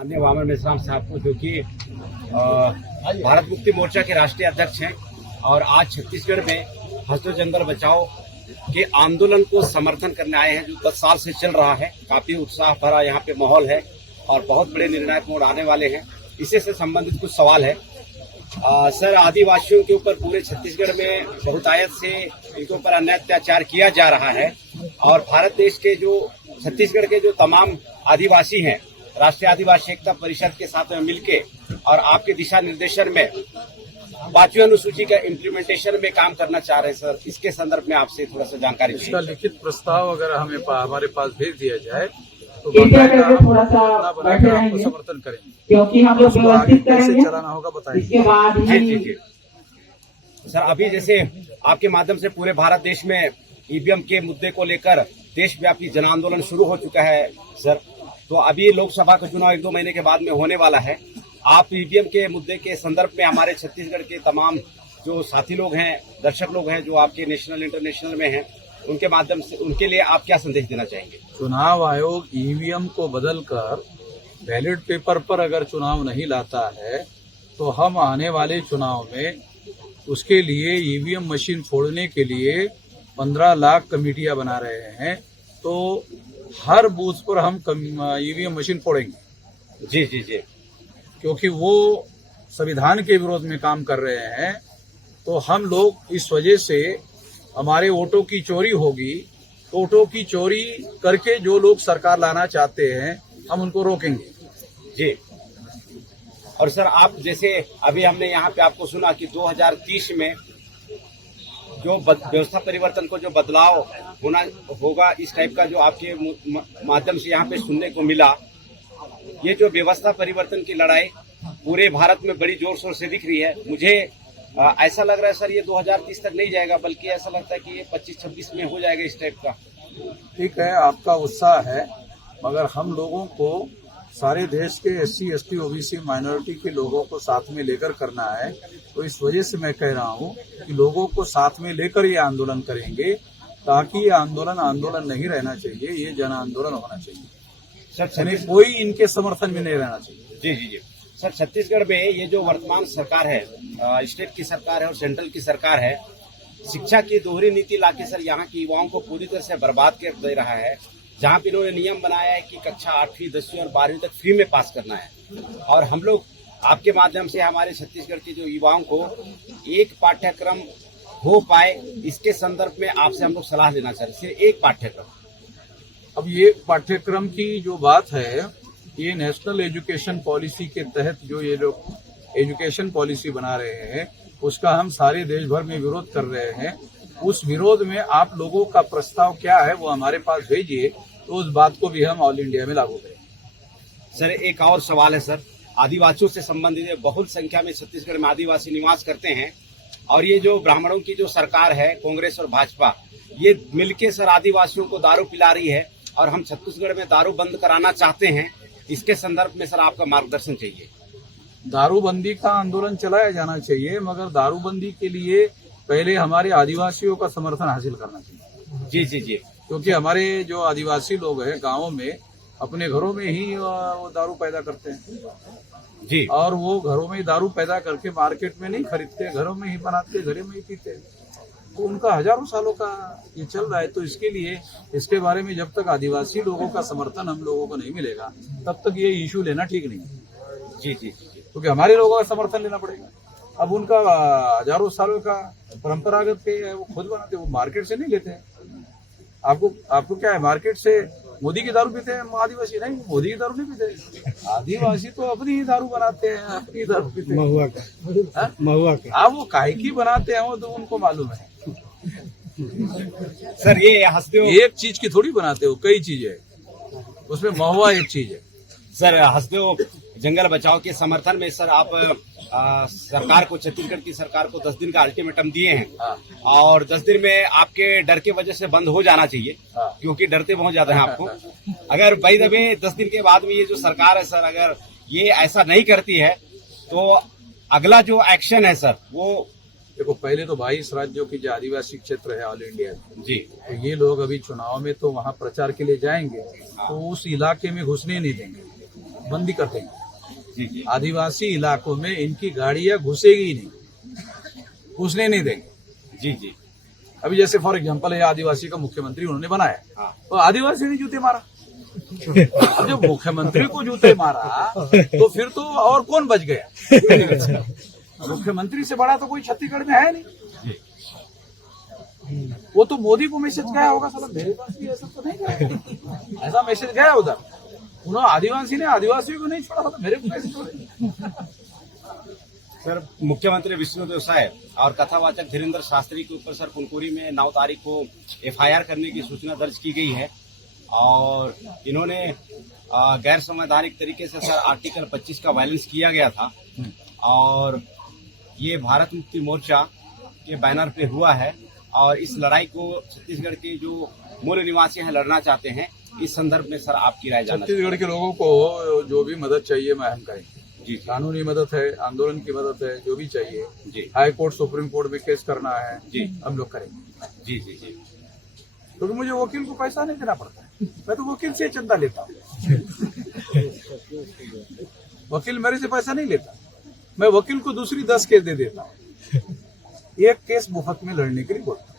माननीय वामन मेश्राम साहब को, जो कि भारत मुक्ति मोर्चा के राष्ट्रीय अध्यक्ष हैं और आज छत्तीसगढ़ में हंसदो जंगल बचाओ के आंदोलन को समर्थन करने आए हैं, जो 10 साल से चल रहा है। काफी उत्साह भरा यहाँ पे माहौल है और बहुत बड़े निर्णायक मोड़ आने वाले हैं। इसी से संबंधित कुछ सवाल है। सर, आदिवासियों के ऊपर पूरे छत्तीसगढ़ में बहुतायत से इनके ऊपर अन्याय अत्याचार किया जा रहा है और भारत देश के जो छत्तीसगढ़ के जो तमाम आदिवासी हैं, राष्ट्रीय आदिवासी एकता परिषद के साथ में मिलके और आपके दिशा निर्देशन में 5वीं अनुसूची का इम्प्लीमेंटेशन में काम करना चाह रहे हैं। सर, इसके संदर्भ में आपसे थोड़ा सा जानकारी चाहिए। इसका लिखित प्रस्ताव अगर हमारे पास भेज दिया जाए तो थोड़ा सा बैठे रहेंगे, समर्थन करेंगे, क्योंकि हम लोग व्यवस्थित करेंगे, चलाना होगा बताएंगे। इसके बाद जी। सर, अभी जैसे आपके माध्यम से पूरे भारत देश में ईवीएम के मुद्दे को लेकर देशव्यापी जन आंदोलन शुरू हो चुका है सर, तो अभी लोकसभा का चुनाव 1-2 महीने के बाद में होने वाला है। आप ईवीएम के मुद्दे के संदर्भ में हमारे छत्तीसगढ़ के तमाम जो साथी लोग हैं, दर्शक लोग हैं, जो आपके नेशनल इंटरनेशनल में हैं, उनके माध्यम से उनके लिए आप क्या संदेश देना चाहेंगे? चुनाव आयोग ईवीएम को बदलकर बैलेट पेपर पर अगर चुनाव नहीं लाता है तो हम आने वाले चुनाव में उसके लिए ईवीएम मशीन फोड़ने के लिए 15 लाख कमेटियां बना रहे हैं। तो हर बूथ पर हम ईवीएम मशीन फोड़ेंगे। जी। क्योंकि वो संविधान के विरोध में काम कर रहे हैं। तो हम लोग इस वजह से हमारे वोटों की चोरी होगी। वोटों की चोरी करके जो लोग सरकार लाना चाहते हैं हम उनको रोकेंगे। जी। और सर, आप जैसे अभी हमने यहाँ पे आपको सुना कि 2030 में जो व्यवस्था परिवर्तन को जो बदलाव होना होगा, इस टाइप का जो आपके माध्यम से यहाँ पे सुनने को मिला, ये जो व्यवस्था परिवर्तन की लड़ाई पूरे भारत में बड़ी जोर शोर से दिख रही है। मुझे ऐसा लग रहा है सर, ये 2030 तक नहीं जाएगा, बल्कि ऐसा लगता है कि ये 25-26 में हो जाएगा, इस टाइप का। ठीक है, आपका उत्साह है, मगर हम लोगों को सारे देश के SC, ST, OBC माइनॉरिटी के लोगों को साथ में लेकर करना है। तो इस वजह से मैं कह रहा हूँ कि लोगों को साथ में लेकर ये आंदोलन करेंगे, ताकि ये आंदोलन नहीं रहना चाहिए, ये जन आंदोलन होना चाहिए सर। कोई इनके समर्थन में नहीं रहना चाहिए। जी। सर, छत्तीसगढ़ में ये जो वर्तमान सरकार है, स्टेट की सरकार है और सेंट्रल की सरकार है, शिक्षा की दोहरी नीति लाके सर यहाँ के युवाओं को पूरी तरह से बर्बाद कर दे रहा है। जहाँ पे इन्होंने नियम बनाया है कि कक्षा 8वीं, 10वीं और 12वीं तक फ्री में पास करना है, और हम लोग आपके माध्यम से हमारे छत्तीसगढ़ के जो युवाओं को एक पाठ्यक्रम हो पाए, इसके संदर्भ में आपसे हम लोग सलाह लेना चाह रहे हैं। सिर्फ एक पाठ्यक्रम। अब ये पाठ्यक्रम की जो बात है, ये नेशनल एजुकेशन पॉलिसी के तहत जो ये लोग एजुकेशन पॉलिसी बना रहे हैं, उसका हम सारे देश भर में विरोध कर रहे हैं। उस विरोध में आप लोगों का प्रस्ताव क्या है वो हमारे पास भेजिए, तो उस बात को भी हम ऑल इंडिया में लागू करेंगे। सर, एक और सवाल है सर, आदिवासियों से संबंधित बहुत संख्या में छत्तीसगढ़ में आदिवासी निवास करते हैं, और ये जो ब्राह्मणों की जो सरकार है, कांग्रेस और भाजपा, ये मिलके सर आदिवासियों को दारू पिला रही है और हम छत्तीसगढ़ में दारू बंद कराना चाहते हैं। इसके संदर्भ में सर आपका मार्गदर्शन चाहिए। दारूबंदी का आंदोलन चलाया जाना चाहिए, मगर दारूबंदी के लिए पहले हमारे आदिवासियों का समर्थन हासिल करना चाहिए। जी। क्योंकि हमारे जो आदिवासी लोग हैं गाँवों में अपने घरों में ही वो दारू पैदा करते हैं जी, और वो घरों में ही दारू पैदा करके मार्केट में नहीं खरीदते, घरों में ही बनाते, घरों में ही पीते। तो उनका हजारों सालों का ये चल रहा है। तो इसके लिए, इसके बारे में जब तक आदिवासी लोगों का समर्थन हम लोगों को नहीं मिलेगा, तब तक ये इशू लेना ठीक नहीं है। जी। क्योंकि हमारे लोगों का समर्थन लेना पड़ेगा। अब उनका हजारों सालों का परंपरागत पेय है, वो खुद बनाते, वो मार्केट से नहीं लेते हैं। आपको क्या है, मार्केट से मोदी की दारू पीते हैं, आदिवासी नहीं, मोदी की दारू नहीं पीते। आदिवासी तो अपनी ही दारू बनाते हैं, अपनी दारू पीते हैं। महुआ का हाँ, वो काहे की बनाते हैं वो तो उनको मालूम है। सर, ये हंसदेव एक चीज की थोड़ी बनाते हो, कई चीजें, उसमें महुआ एक चीज है। सर, हंसदेव जंगल बचाओ के समर्थन में सर आप सरकार को, छत्तीसगढ़ की सरकार को 10 दिन का अल्टीमेटम दिए हैं, और 10 दिन में आपके डर के वजह से बंद हो जाना चाहिए, क्योंकि डरते बहुत ज्यादा हैं आपको। अगर बाय द वे 10 दिन के बाद में ये जो सरकार है सर, अगर ये ऐसा नहीं करती है तो अगला जो एक्शन है सर, वो देखो, पहले तो 22 राज्यों की जो आदिवासी क्षेत्र है ऑल इंडिया जी, तो ये लोग अभी चुनाव में तो वहाँ प्रचार के लिए जाएंगे, तो उस इलाके में घुसने नहीं देंगे। बंदी कर देंगे। जी जी आदिवासी इलाकों में इनकी गाड़ियां घुसेगी ही नहीं, घुसने नहीं देंगे। जी जी अभी जैसे फॉर एग्जांपल है आदिवासी का मुख्यमंत्री उन्होंने बनाया, हाँ तो आदिवासी ने जूते मारा। अब जब मुख्यमंत्री को जूते मारा तो फिर तो और कौन बच गया? मुख्यमंत्री से बड़ा तो कोई छत्तीसगढ़ में है नहीं। वो तो मोदी को मैसेज गया होगा, साला मेरे पास भी ऐसा तो नहीं गया, ऐसा मैसेज गया उधर। उन्होंने आदिवासी ने आदिवासियों को नहीं छोड़ा, मेरे को कैसे छोड़े? सर, मुख्यमंत्री विष्णुदेव साय और कथावाचक धीरेन्द्र शास्त्री के ऊपर सर कुनकुरी में 9 तारीख को FIR करने की सूचना दर्ज की गई है और इन्होंने गैर संवैधानिक तरीके से सर आर्टिकल 25 का वायलेंस किया गया था और ये भारत मुक्ति मोर्चा के बैनर पे हुआ है और इस लड़ाई को छत्तीसगढ़ के जो मूल निवासी हैं लड़ना चाहते हैं। इस संदर्भ में सर आपकी राय जानना छत्तीसगढ़ के लोगों को जो भी मदद चाहिए मैं हम करेंगे। जी कानूनी मदद है, आंदोलन की मदद है, जो भी चाहिए, जी हाई कोर्ट सुप्रीम कोर्ट में केस करना है, जी हम लोग करेंगे। जी जी जी क्योंकि मुझे वकील को पैसा नहीं देना पड़ता है, मैं तो वकील से चंदा लेता हूँ। वकील मेरे से पैसा नहीं लेता, मैं वकील को दूसरी 10 केस दे देता हूँ। एक केस मुफ्त में लड़ने के लिए बोलता हूँ।